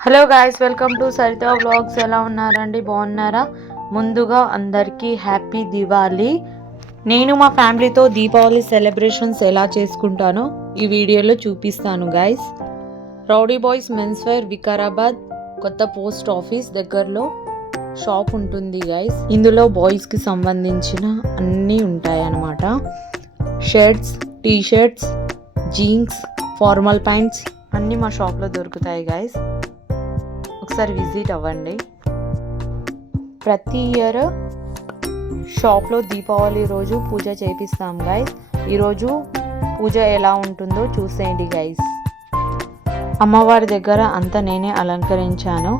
Hello guys, welcome to Saritha vlogs. ఎలా ఉన్నారండి? బాగున్నారా? ముందుగా అందరికీ హ్యాపీ దివాళీ. నేను మా ఫ్యామిలీతో దీపావళి సెలబ్రేషన్స్ ఎలా చేసుకుంటానో ఈ వీడియోలో చూపిస్తాను guys. Rowdy boys mens wear Vikarabad కొత్త పోస్ట్ ఆఫీస్ దగ్గరలో షాప్ ఉంటుంది గాయ్స్. ఇందులో బాయ్స్కి సంబంధించిన అన్నీ ఉంటాయి అన్నమాట. Shirts, T shirts, jeans, formal pants అన్నీ మా షాప్లో దొరుకుతాయి గాయ్స్. ఒకసారి విజిట్ అవ్వండి. ప్రతి ఇయర్ షాప్లో దీపావళి రోజు పూజ చేపిస్తాం గైస్. ఈరోజు పూజ ఎలా ఉంటుందో చూసేయండి గైస్. అమ్మవారి దగ్గర అంతా నేనే అలంకరించాను.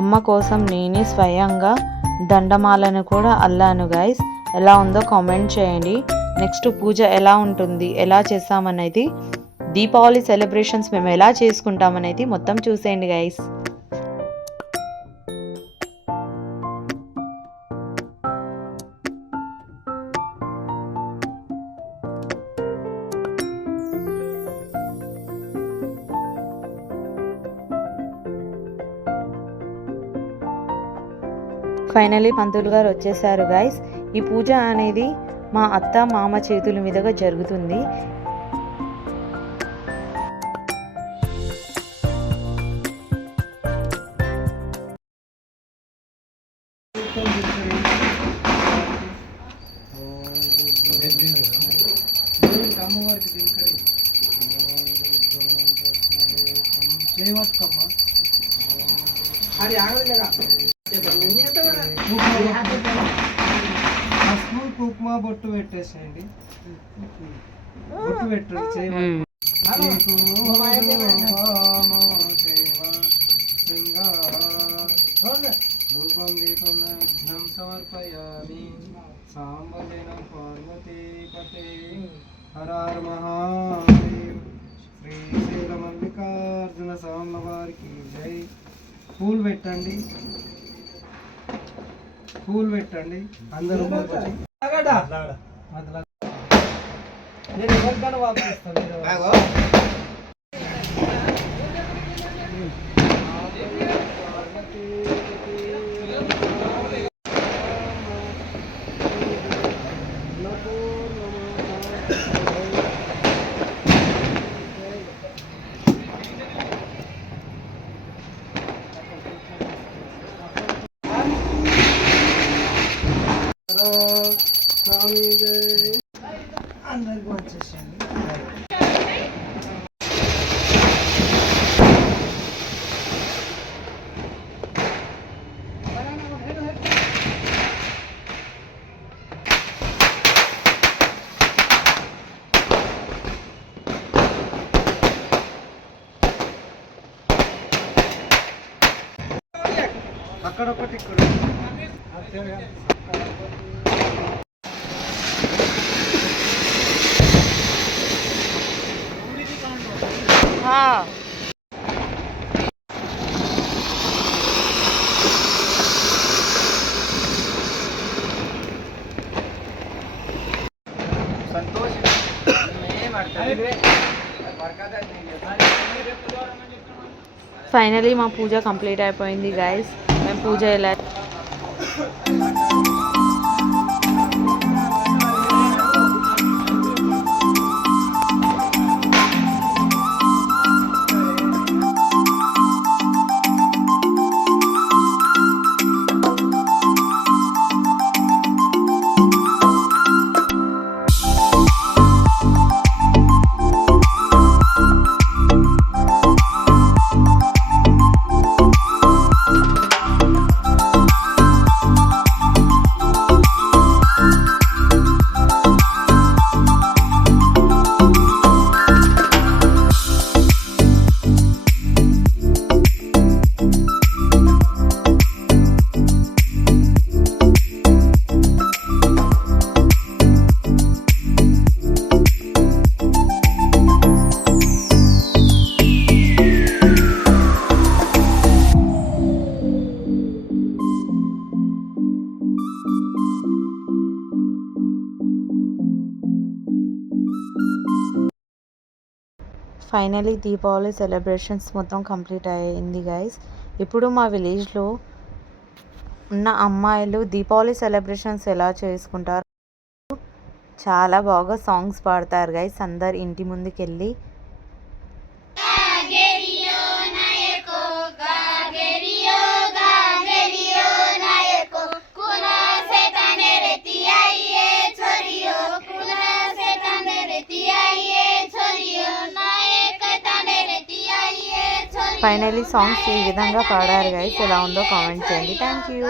అమ్మ కోసం నేనే స్వయంగా దండమాలను కూడా అల్లాను గైస్. ఎలా ఉందో కామెంట్ చేయండి. నెక్స్ట్ పూజ ఎలా ఉంటుంది, ఎలా చేస్తామనేది, దీపావళి సెలబ్రేషన్స్ మేము ఎలా చేసుకుంటామనేది మొత్తం చూసేయండి గైస్. ఫైనలీ పంతులు గారు వచ్చేసారు గైస్. ఈ పూజ అనేది మా అత్త మామ చేతుల మీదుగా జరుగుతుంది. కుంకుమ బొట్టు పెట్టేసేయండి. బొట్టు పెట్టండి. రూపం దీపం నైవేద్యం సమర్పయామి. సాంబజనం పార్వతీ పతే హర హర మహాదేవ్. శ్రీశైల మల్లికార్జున స్వామి వారికి జై. పూలు పెట్టండి, పూలు పెట్టండి అందరూ. నేను ఎవరికైనా వాపిస్తాను. అందరికి వచ్చేసేయండి. అక్కడ ఒకటి ఇక్కడ సంతోష్ ఫైనలీ మా పూజ కంప్లీట్ అయిపోయింది గైస్. మేము పూజ ఎలా ఫైనలీ దీపావళి సెలబ్రేషన్స్ మొత్తం కంప్లీట్ అయ్యింది గైస్. ఇప్పుడు మా విలేజ్లో ఉన్న అమ్మాయిలు దీపావళి సెలబ్రేషన్స్ ఎలా చేసుకుంటారు, చాలా బాగా సాంగ్స్ పాడతారు గైస్. అందరు ఇంటి ముందుకు వెళ్ళి ఫైనలీ సాంగ్స్ ఈ విధంగా పాడారు గైస్. ఎలా ఉందో కామెంట్ చేయండి. Thank you.